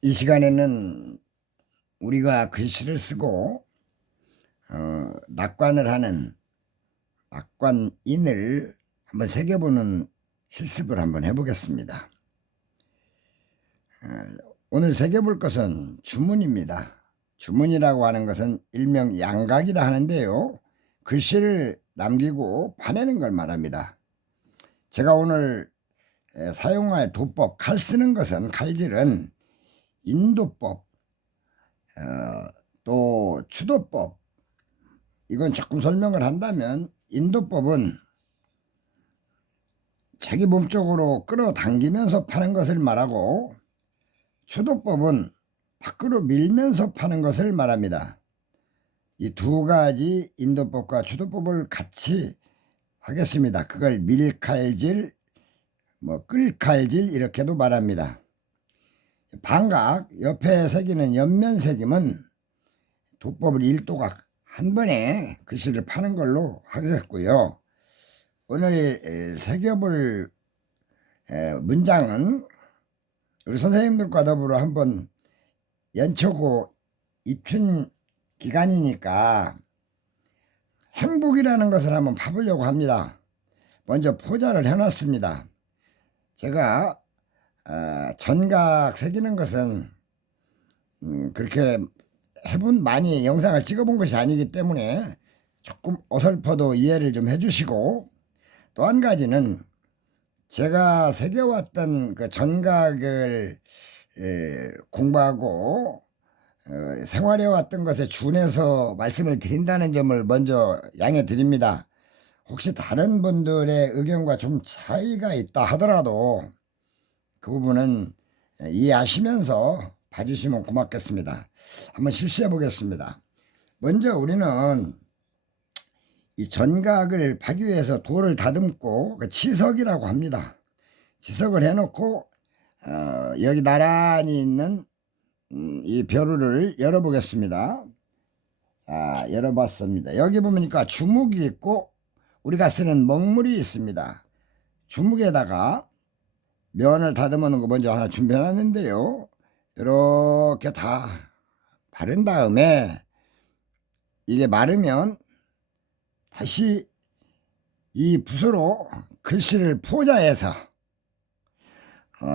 이 시간에는 우리가 글씨를 쓰고 낙관을 하는 낙관인을 한번 새겨보는 실습을 한번 해보겠습니다. 오늘 새겨볼 것은 주문입니다. 주문이라고 하는 것은 일명 양각이라 하는데요, 글씨를 남기고 파내는 걸 말합니다. 제가 오늘 사용할 도법, 칼 쓰는 것은, 칼질은 인도법, 또 추도법. 이건 조금 설명을 한다면, 인도법은 자기 몸쪽으로 끌어당기면서 파는 것을 말하고, 추도법은 밖으로 밀면서 파는 것을 말합니다. 이 두 가지 인도법과 추도법을 같이 하겠습니다. 그걸 밀칼질, 끌칼질 이렇게도 말합니다. 반각, 옆에 새기는 옆면 새김은 도법을 일도각 한 번에 글씨를 파는 걸로 하겠고요. 오늘 새겨볼 문장은 우리 선생님들과 더불어 한번 연초고 입춘 기간이니까 행복이라는 것을 한번 파보려고 합니다. 먼저 포자를 해놨습니다. 제가 전각 새기는 것은 그렇게 많이 영상을 찍어본 것이 아니기 때문에 조금 어설퍼도 이해를 좀 해주시고, 또 한 가지는 제가 새겨왔던 그 전각을 공부하고 생활해왔던 것에 준해서 말씀을 드린다는 점을 먼저 양해 드립니다. 혹시 다른 분들의 의견과 좀 차이가 있다 하더라도 그 부분은 이해하시면서 봐주시면 고맙겠습니다. 한번 실시해 보겠습니다. 먼저 우리는 이 전각을 파기 위해서 돌을 다듬고, 그 치석이라고 합니다. 치석을 해놓고 여기 나란히 있는 이 벼루를 열어보겠습니다. 자, 열어봤습니다. 여기 보니까 주묵이 있고 우리가 쓰는 먹물이 있습니다. 주묵에다가 면을 다듬어 놓은 거 먼저 하나 준비해 놨는데요, 이렇게 다 바른 다음에 이게 마르면 다시 이 붓으로 글씨를 포자해서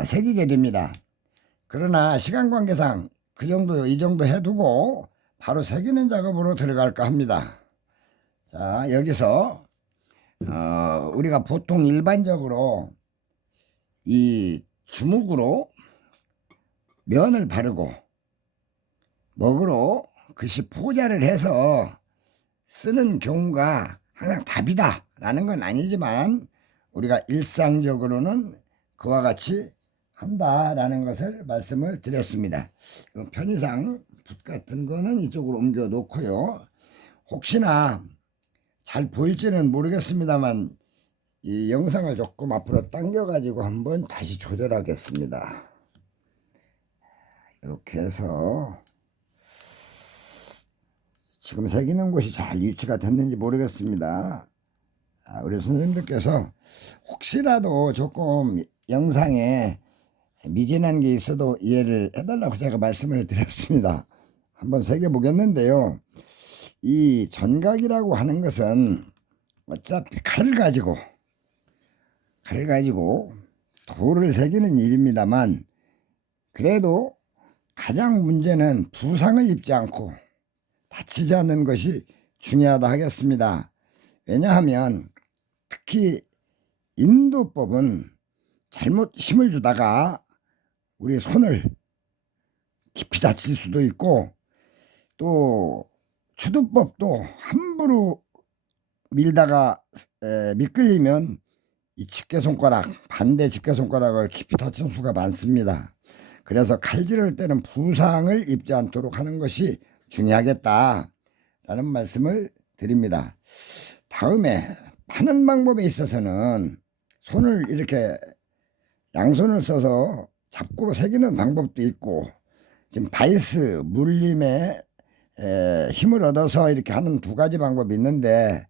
새기게 됩니다. 그러나 시간 관계상 그 정도, 이 정도 해두고 바로 새기는 작업으로 들어갈까 합니다. 자, 여기서 우리가 보통 일반적으로 이 주묵으로 면을 바르고 먹으로 글씨 포자를 해서 쓰는 경우가 항상 답이다 라는 건 아니지만, 우리가 일상적으로는 그와 같이 한다라는 것을 말씀을 드렸습니다. 편의상 붓 같은 거는 이쪽으로 옮겨 놓고요. 혹시나 잘 보일지는 모르겠습니다만 이 영상을 조금 앞으로 당겨 가지고 한번 다시 조절하겠습니다. 이렇게 해서 지금 새기는 곳이 잘 위치가 됐는지 모르겠습니다. 우리 선생님들께서 혹시라도 조금 영상에 미진한 게 있어도 이해를 해달라고 제가 말씀을 드렸습니다. 한번 새겨보겠는데요, 이 전각이라고 하는 것은 어차피 칼을 가지고 돌을 새기는 일입니다만, 그래도 가장 문제는 부상을 입지 않고 다치지 않는 것이 중요하다 하겠습니다. 왜냐하면 특히 인도법은 잘못 힘을 주다가 우리 손을 깊이 다칠 수도 있고, 또 추도법도 함부로 밀다가 미끌리면 이 집게손가락, 반대 집게손가락을 깊이 다친 수가 많습니다. 그래서 칼질할 때는 부상을 입지 않도록 하는 것이 중요하겠다 라는 말씀을 드립니다. 다음에 파는 방법에 있어서는 손을 이렇게 양손을 써서 잡고 새기는 방법도 있고, 지금 바이스, 물림에 힘을 얻어서 이렇게 하는 두 가지 방법이 있는데,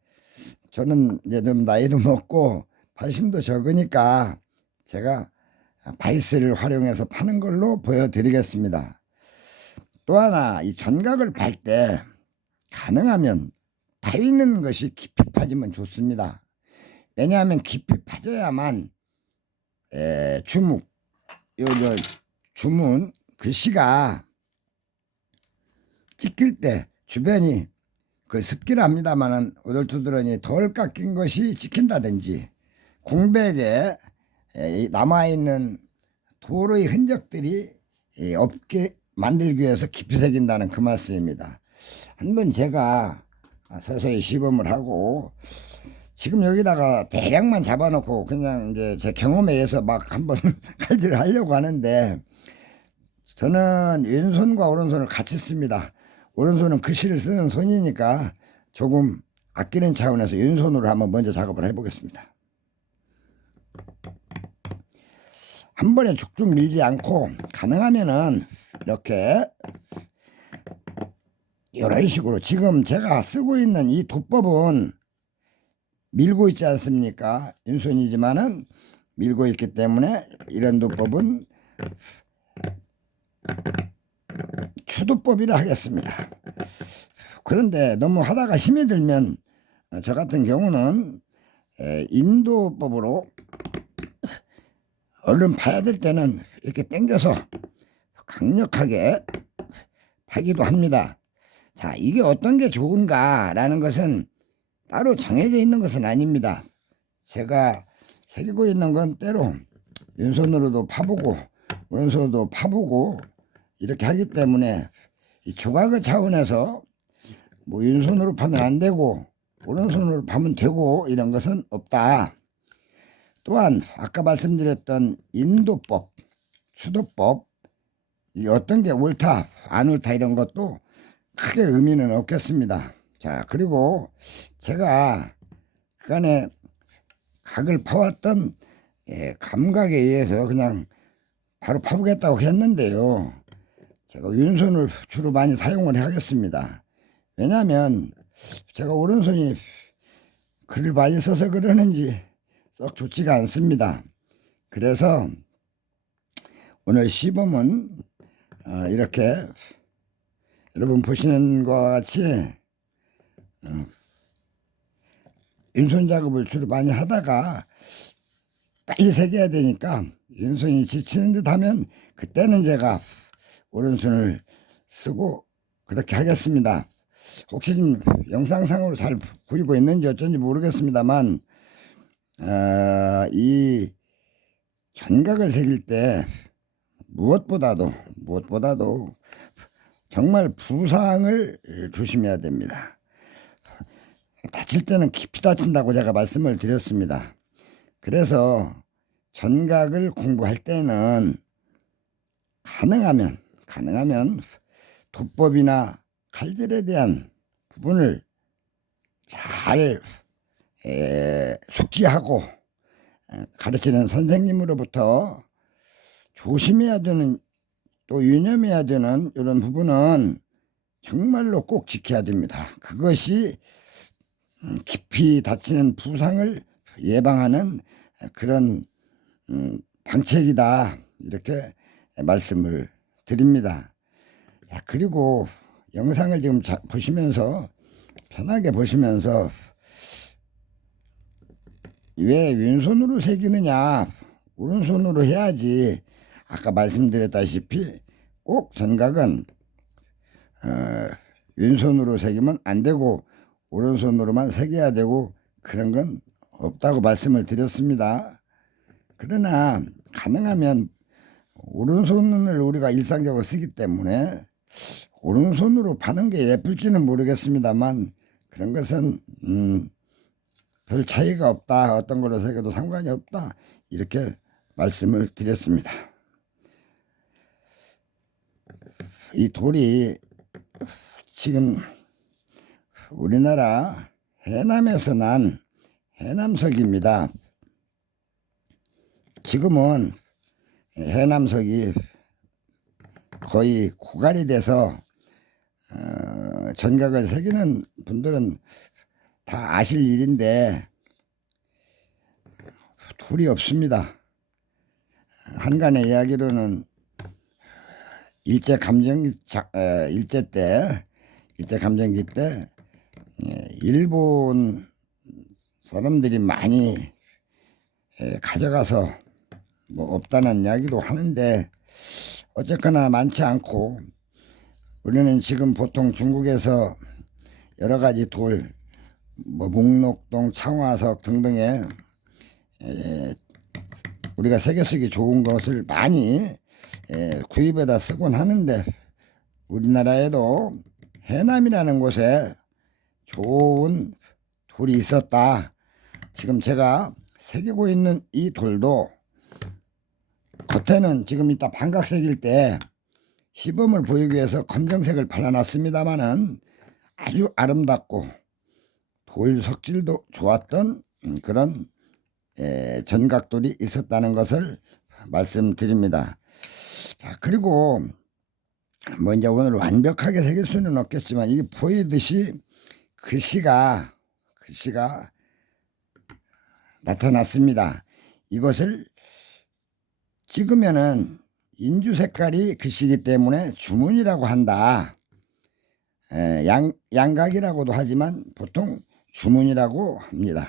저는 이제 좀 나이도 먹고 발심도 적으니까 제가 바이스를 활용해서 파는 걸로 보여드리겠습니다. 또 하나, 이 전각을 팔 때 가능하면 파이는 것이 깊이 파지면 좋습니다. 왜냐하면 깊이 파져야만 주문 글씨가 찍힐 때 주변이 그 습기를 합니다만은 오돌토돌하니 덜 깎인 것이 찍힌다든지 공백에 남아있는 도로의 흔적들이 없게 만들기 위해서 깊이 새긴다는 그 말씀입니다. 한번 제가 서서히 시범을 하고 지금 여기다가 대략만 잡아놓고 그냥 이제 제 경험에 의해서 막 한번 칼질을 하려고 하는데, 저는 왼손과 오른손을 같이 씁니다. 오른손은 글씨를 쓰는 손이니까 조금 아끼는 차원에서 왼손으로 한번 먼저 작업을 해보겠습니다. 한 번에 쭉쭉 밀지 않고 가능하면은 이렇게 이런 식으로, 지금 제가 쓰고 있는 이 도법은 밀고 있지 않습니까? 왼손이지만은 밀고 있기 때문에 이런 도법은 추도법이라 하겠습니다. 그런데 너무 하다가 힘이 들면 저 같은 경우는 인도법으로 얼른 파야 될 때는 이렇게 당겨서 강력하게 파기도 합니다. 자, 이게 어떤 게 좋은가라는 것은 따로 정해져 있는 것은 아닙니다. 제가 새기고 있는 건 때로 왼손으로도 파보고 오른손으로도 파보고 이렇게 하기 때문에 이 조각의 차원에서 뭐 왼손으로 파면 안 되고 오른손으로 파면 되고 이런 것은 없다. 또한 아까 말씀드렸던 인도법, 추도법, 이 어떤 게 옳다 안 옳다 이런 것도 크게 의미는 없겠습니다. 자, 그리고 제가 그간에 각을 파왔던 감각에 의해서 그냥 바로 파보겠다고 했는데요, 제가 왼손을 주로 많이 사용을 하겠습니다. 왜냐하면 제가 오른손이 글을 많이 써서 그러는지 썩 좋지가 않습니다. 그래서 오늘 시범은 이렇게 여러분 보시는 것과 같이 왼손 작업을 주로 많이 하다가 빨리 새겨야 되니까 왼손이 지치는 듯 하면 그때는 제가 오른손을 쓰고 그렇게 하겠습니다. 혹시 좀 영상상으로 잘 보이고 있는지 어쩐지 모르겠습니다만 이 전각을 새길 때 무엇보다도 정말 부상을 조심해야 됩니다. 다칠 때는 깊이 다친다고 제가 말씀을 드렸습니다. 그래서 전각을 공부할 때는 가능하면 도법이나 칼질에 대한 부분을 잘 숙지하고 가르치는 선생님으로부터 조심해야 되는, 또 유념해야 되는 이런 부분은 정말로 꼭 지켜야 됩니다. 그것이 깊이 다치는 부상을 예방하는 그런 방책이다, 이렇게 말씀을 드립니다. 자, 그리고 영상을 지금 보시면서 편하게 보시면서 왜 왼손으로 새기느냐, 오른손으로 해야지. 아까 말씀드렸다시피 꼭 전각은 왼손으로 새기면 안 되고 오른손으로만 새겨야 되고 그런 건 없다고 말씀을 드렸습니다. 그러나 가능하면 오른손을 우리가 일상적으로 쓰기 때문에 오른손으로 파는 게 예쁠지는 모르겠습니다만 그런 것은 별 차이가 없다, 어떤 걸로 새겨도 상관이 없다, 이렇게 말씀을 드렸습니다. 이 돌이 지금 우리나라 해남에서 난 해남석입니다. 지금은 해남석이 거의 고갈이 돼서 전각을 새기는 분들은 다 아실 일인데 돌이 없습니다. 한간의 이야기로는 일제 감정기 때 일본 사람들이 많이 가져가서 뭐 없다는 이야기도 하는데 어쨌거나 많지 않고 우리는 지금 보통 중국에서 여러 가지 돌, 뭐 목록동, 창화석 등등의 우리가 새겨 쓰기 좋은 것을 많이 구입에다 쓰곤 하는데 우리나라에도 해남이라는 곳에 좋은 돌이 있었다. 지금 제가 새기고 있는 이 돌도 겉에는 지금 이따 반각색일 때 시범을 보이기 위해서 검정색을 발라놨습니다마는 아주 아름답고 돌 석질도 좋았던 그런 전각돌이 있었다는 것을 말씀드립니다. 자, 그리고 뭐 이제 오늘 완벽하게 새길 수는 없겠지만 이게 보이듯이 글씨가 나타났습니다. 이것을 찍으면은 인주 색깔이 글씨이기 때문에 주문이라고 한다. 양각이라고도 하지만 보통 주문이라고 합니다.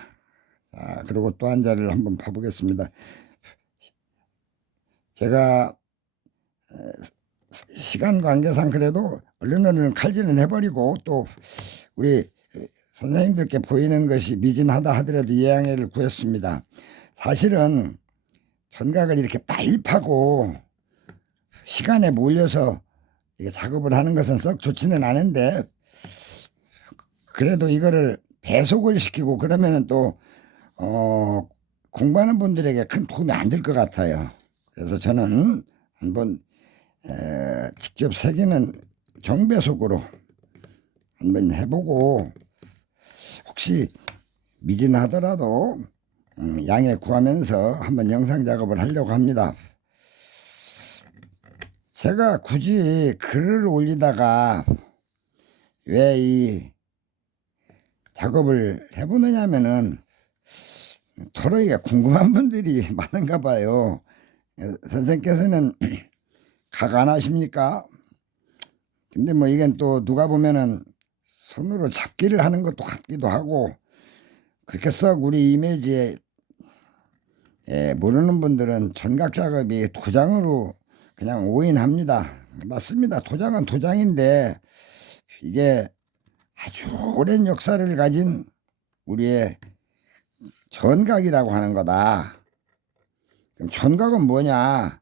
자, 그리고 또 한 자를 한번 봐보겠습니다. 제가 시간 관계상 그래도 얼른 칼질은 해버리고 또 우리 선생님들께 보이는 것이 미진하다 하더라도 이해를 구했습니다. 사실은 전각을 이렇게 빨리 파고 시간에 몰려서 작업을 하는 것은 썩 좋지는 않은데 그래도 이거를 배속을 시키고 그러면은 또 공부하는 분들에게 큰 도움이 안 될 것 같아요. 그래서 저는 한번 직접 새기는 정배속으로 한번 해보고 혹시 미진하더라도 양해 구하면서 한번 영상 작업을 하려고 합니다. 제가 굳이 글을 올리다가 왜 이 작업을 해보느냐면은 토로이가 궁금한 분들이 많은가 봐요. 선생님께서는 각 안 하십니까? 근데 뭐 이건 또 누가 보면은 손으로 잡기를 하는 것도 같기도 하고 그렇게 썩 우리 이미지에 모르는 분들은 전각 작업이 도장으로 그냥 오인합니다. 맞습니다. 도장은 도장인데 이게 아주 오랜 역사를 가진 우리의 전각이라고 하는 거다. 그럼 전각은 뭐냐?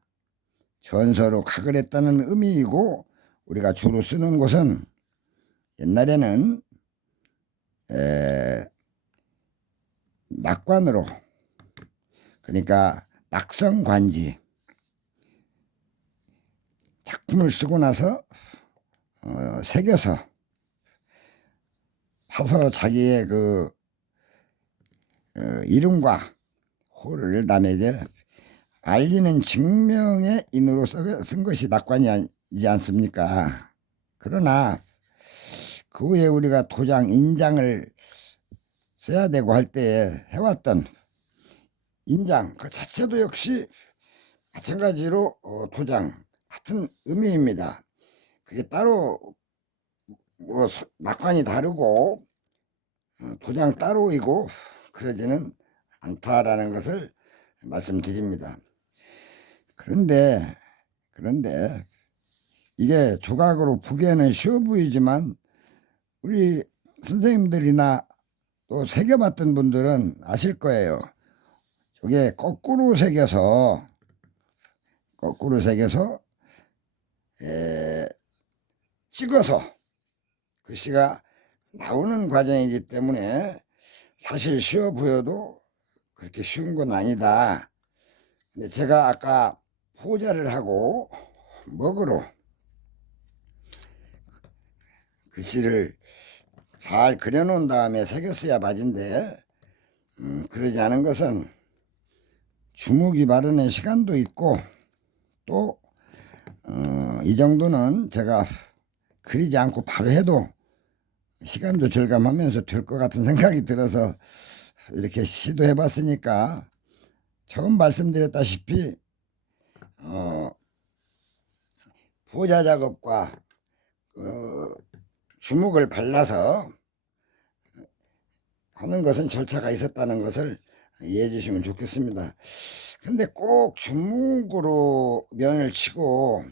전서로 각을 했다는 의미이고 우리가 주로 쓰는 곳은 옛날에는 낙관으로 그러니까 낙성관지 작품을 쓰고 나서 새겨서 파서 자기의 그 이름과 호를 남에게 알리는 증명의 인으로 쓴 것이 낙관이지 않습니까? 그러나 그 후에 우리가 도장 인장을 써야 되고 할 때에 해왔던 인장 그 자체도 역시 마찬가지로 도장 같은 의미입니다. 그게 따로 뭐 낙관이 다르고 도장 따로이고 그러지는 않다라는 것을 말씀드립니다. 그런데 이게 조각으로 보기에는 쉬워 보이지만 우리 선생님들이나 또 새겨봤던 분들은 아실 거예요. 저게 거꾸로 새겨서 찍어서 글씨가 나오는 과정이기 때문에 사실 쉬워 보여도 그렇게 쉬운 건 아니다. 근데 제가 아까 포자를 하고 먹으로 글씨를 잘 그려놓은 다음에 새겼어야 맞은데 그러지 않은 것은 주먹이 마르는 시간도 있고 또 이 정도는 제가 그리지 않고 바로 해도 시간도 절감하면서 될 것 같은 생각이 들어서 이렇게 시도해 봤으니까 처음 말씀드렸다시피 어, 보자 작업과 주먹을 발라서 하는 것은 절차가 있었다는 것을 이해해 주시면 좋겠습니다. 근데 꼭 주먹으로 면을 치고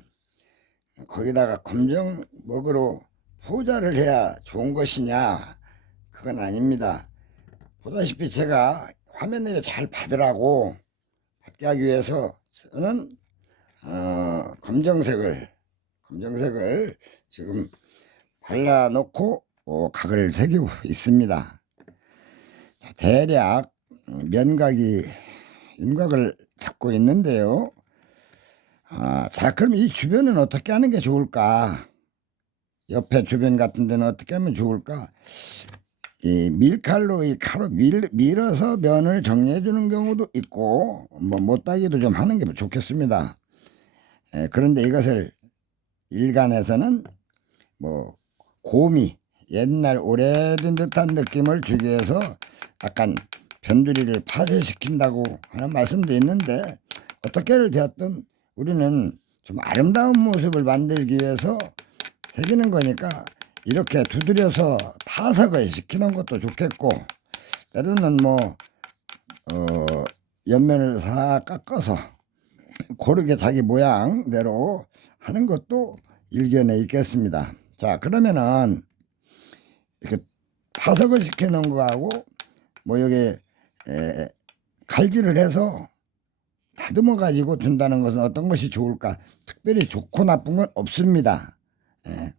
거기다가 검정먹으로 포자를 해야 좋은 것이냐, 그건 아닙니다. 보다시피 제가 화면을 잘 받으라고 받게 하기 위해서 저는 검정색을 지금 발라놓고 각을 새기고 있습니다. 자, 대략 면각이 윤곽을 잡고 있는데요. 자, 그럼 이 주변은 어떻게 하는 게 좋을까? 옆에 주변 같은 데는 어떻게 하면 좋을까? 이 밀칼로 이 칼로 밀어서 면을 정리해 주는 경우도 있고, 뭐 못따기도 좀 하는 게 좋겠습니다. 그런데 이것을 일간에서는 뭐 곰이 옛날 오래된 듯한 느낌을 주기 위해서 약간 변두리를 파쇄시킨다고 하는 말씀도 있는데, 어떻게를 되었든 우리는 좀 아름다운 모습을 만들기 위해서 새기는 거니까 이렇게 두드려서 파석을 시키는 것도 좋겠고, 때로는 뭐 옆면을 싹 깎아서 고르게 자기 모양대로 하는 것도 일견에 있겠습니다. 자, 그러면은 이렇게 파석을 시키는 거하고 뭐 여기 칼질을 해서 다듬어 가지고 둔다는 것은 어떤 것이 좋을까? 특별히 좋고 나쁜 건 없습니다.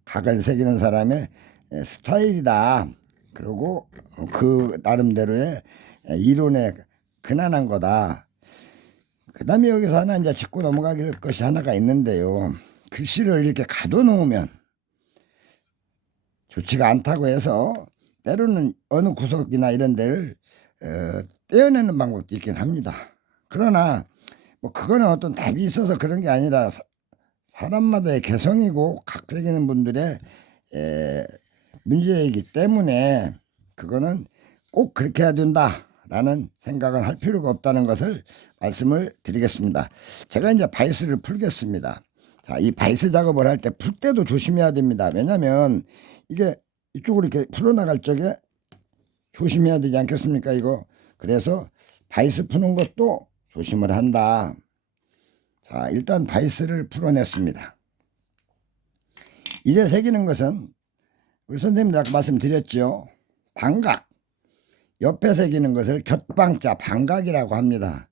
각을 새기는 사람의 스타일이다. 그리고 그 나름대로의 이론에 근한한 거다. 그 다음에 여기서 하나 이제 짚고 넘어갈 것이 하나가 있는데요. 글씨를 이렇게 가둬놓으면 좋지가 않다고 해서 때로는 어느 구석이나 이런 데를 떼어내는 방법도 있긴 합니다. 그러나 뭐 그거는 어떤 답이 있어서 그런 게 아니라 사람마다의 개성이고 각 새기는 분들의 문제이기 때문에 그거는 꼭 그렇게 해야 된다라는 생각을 할 필요가 없다는 것을 말씀을 드리겠습니다. 제가 이제 바이스를 풀겠습니다. 자, 이 바이스 작업을 할 때 풀 때도 조심해야 됩니다. 왜냐하면 이게 이쪽으로 이렇게 풀어나갈 적에 조심해야 되지 않겠습니까, 이거? 그래서 바이스 푸는 것도 조심을 한다. 자, 일단 바이스를 풀어냈습니다. 이제 새기는 것은 우리 선생님들 아까 말씀드렸죠. 반각, 옆에 새기는 것을 곁방자 반각이라고 합니다.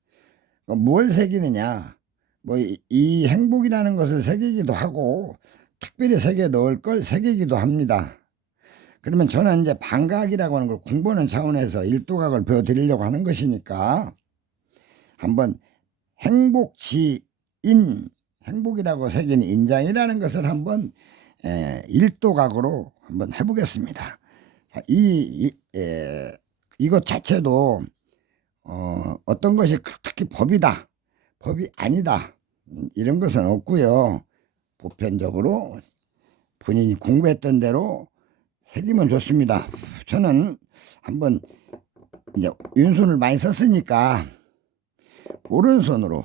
뭘 새기느냐, 뭐 이 행복이라는 것을 새기기도 하고 특별히 새겨 넣을 걸 새기기도 합니다. 그러면 저는 이제 반각이라고 하는 걸 공부하는 차원에서 일도각을 보여드리려고 하는 것이니까 한번 행복지인, 행복이라고 새긴 인장이라는 것을 한번 일도각으로 한번 해보겠습니다. 자, 이것 자체도 어떤 것이 특히 법이다, 법이 아니다, 이런 것은 없고요. 보편적으로 본인이 공부했던 대로 새기면 좋습니다. 저는 한번 이제 왼손을 많이 썼으니까 오른손으로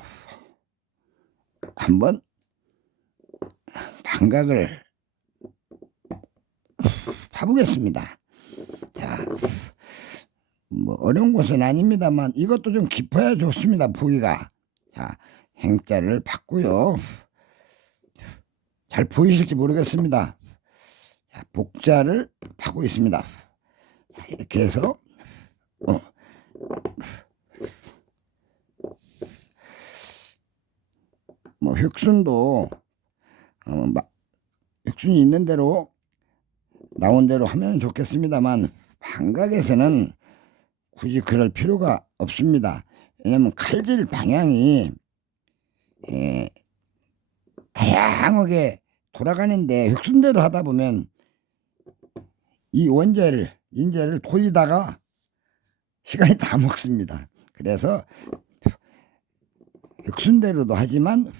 한번 반각을 파보겠습니다. 자, 뭐 어려운 것은 아닙니다만 이것도 좀 깊어야 좋습니다. 보기가. 자, 행자를 받고요. 잘 보이실지 모르겠습니다. 자, 복자를 파고 있습니다. 자, 이렇게 해서 뭐 획순도 획순이 있는 대로 나온 대로 하면 좋겠습니다만 반각에서는 굳이 그럴 필요가 없습니다. 왜냐하면 칼질 방향이 다양하게 돌아가는데 획순대로 하다 보면 이 인재를 돌리다가 시간이 다 먹습니다. 그래서 획순대로도 하지만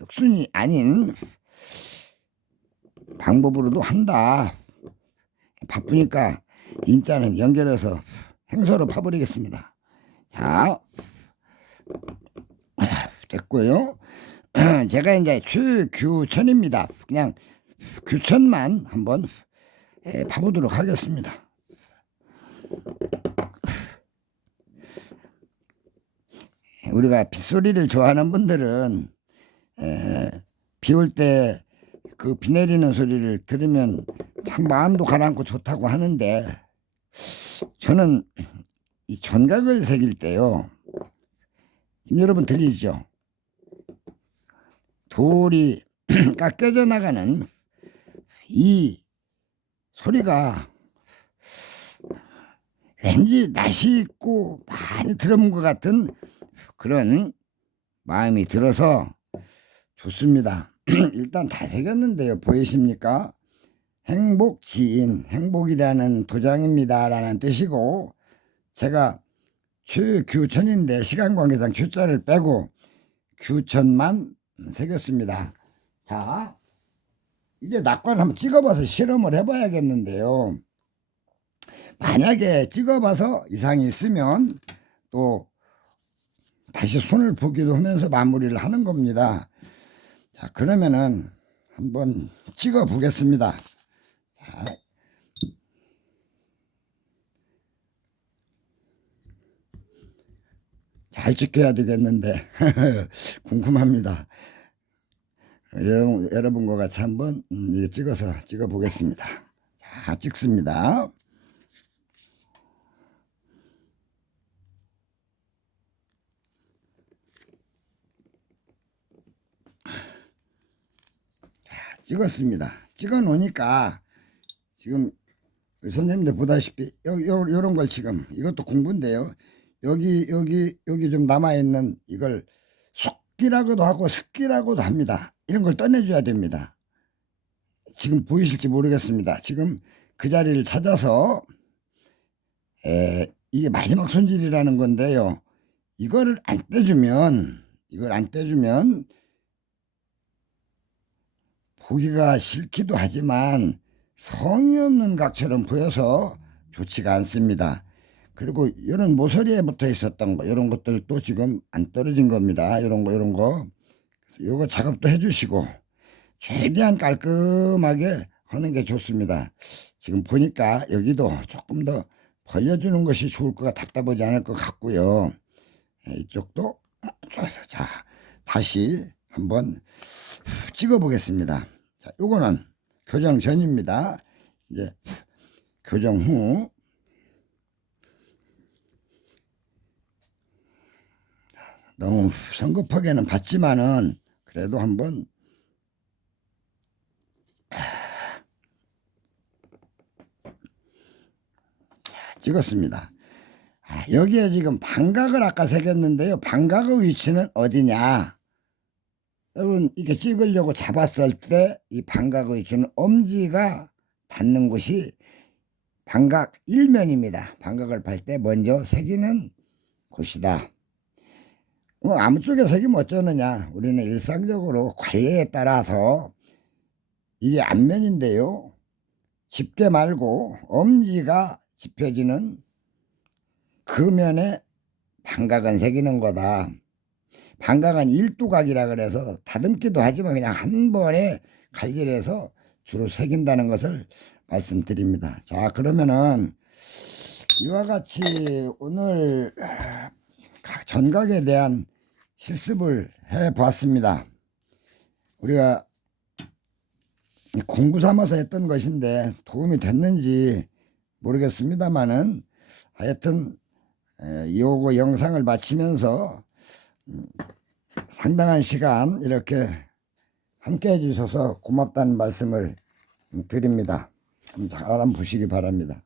획순이 아닌 방법으로도 한다. 바쁘니까 인자는 연결해서 행서로 파버리겠습니다. 자, 됐고요. 제가 이제 최규천입니다. 그냥 규천만 한번 봐보도록 하겠습니다. 우리가 빗소리를 좋아하는 분들은 비 올 때 그 비 내리는 소리를 들으면 참 마음도 가라앉고 좋다고 하는데, 저는 이 전각을 새길 때요, 여러분 들리죠? 돌이 깎여져 나가는 이 소리가 왠지 낯이 있고 많이 들어본 것 같은 그런 마음이 들어서 좋습니다. 일단 다 새겼는데요, 보이십니까? 행복지인, 행복이라는 도장입니다 라는 뜻이고, 제가 최규천인데 시간 관계상 규자를 빼고 규천만 새겼습니다. 자, 이제 낙관을 한번 찍어봐서 실험을 해봐야겠는데요, 만약에 찍어봐서 이상이 있으면 또 다시 손을 보기도 하면서 마무리를 하는 겁니다. 자, 그러면은 한번 찍어 보겠습니다. 자, 잘 찍혀야 되겠는데 궁금합니다. 여러분과 같이 한번 이거 찍어 보겠습니다. 자, 찍습니다. 찍었습니다. 찍어 놓으니까 지금 선생님들 보다시피 요런 걸 지금, 이것도 공부인데요, 여기 좀 남아있는 이걸 속기라고도 하고 습기라고도 합니다. 이런 걸 떠내줘야 됩니다. 지금 보이실지 모르겠습니다. 지금 그 자리를 찾아서 이게 마지막 손질이라는 건데요, 이걸 안 떼주면 보기가 싫기도 하지만 성의 없는 각처럼 보여서 좋지가 않습니다. 그리고 이런 모서리에 붙어 있었던 거, 이런 것들도 지금 안 떨어진 겁니다. 이런 거 요거 작업도 해주시고 최대한 깔끔하게 하는 게 좋습니다. 지금 보니까 여기도 조금 더 벌려주는 것이 좋을 것, 답답하지 않을 것 같고요. 이쪽도 좋아서, 자, 다시 한번 찍어 보겠습니다. 자, 요거는 교정 전입니다. 이제 교정 후 너무 성급하게는 봤지만은 그래도 한번 찍었습니다. 여기에 지금 반각을 아까 새겼는데요, 반각의 위치는 어디냐, 여러분 이렇게 찍으려고 잡았을 때 이 반각의 위치는 엄지가 닿는 곳이 반각 일면입니다. 반각을 팔 때 먼저 새기는 곳이다. 아무 쪽에 새기면 어쩌느냐, 우리는 일상적으로 관리에 따라서 이게 앞면인데요, 집게 말고 엄지가 짚혀지는 그 면에 반각은 새기는 거다. 반각은 일두각이라 그래서 다듬기도 하지만 그냥 한 번에 칼질해서 주로 새긴다는 것을 말씀드립니다. 자, 그러면은 이와 같이 오늘 전각에 대한 실습을 해 보았습니다. 우리가 공부 삼아서 했던 것인데 도움이 됐는지 모르겠습니다만은, 하여튼 요거 영상을 마치면서 상당한 시간 이렇게 함께 해주셔서 고맙다는 말씀을 드립니다. 잘 한번 보시기 바랍니다.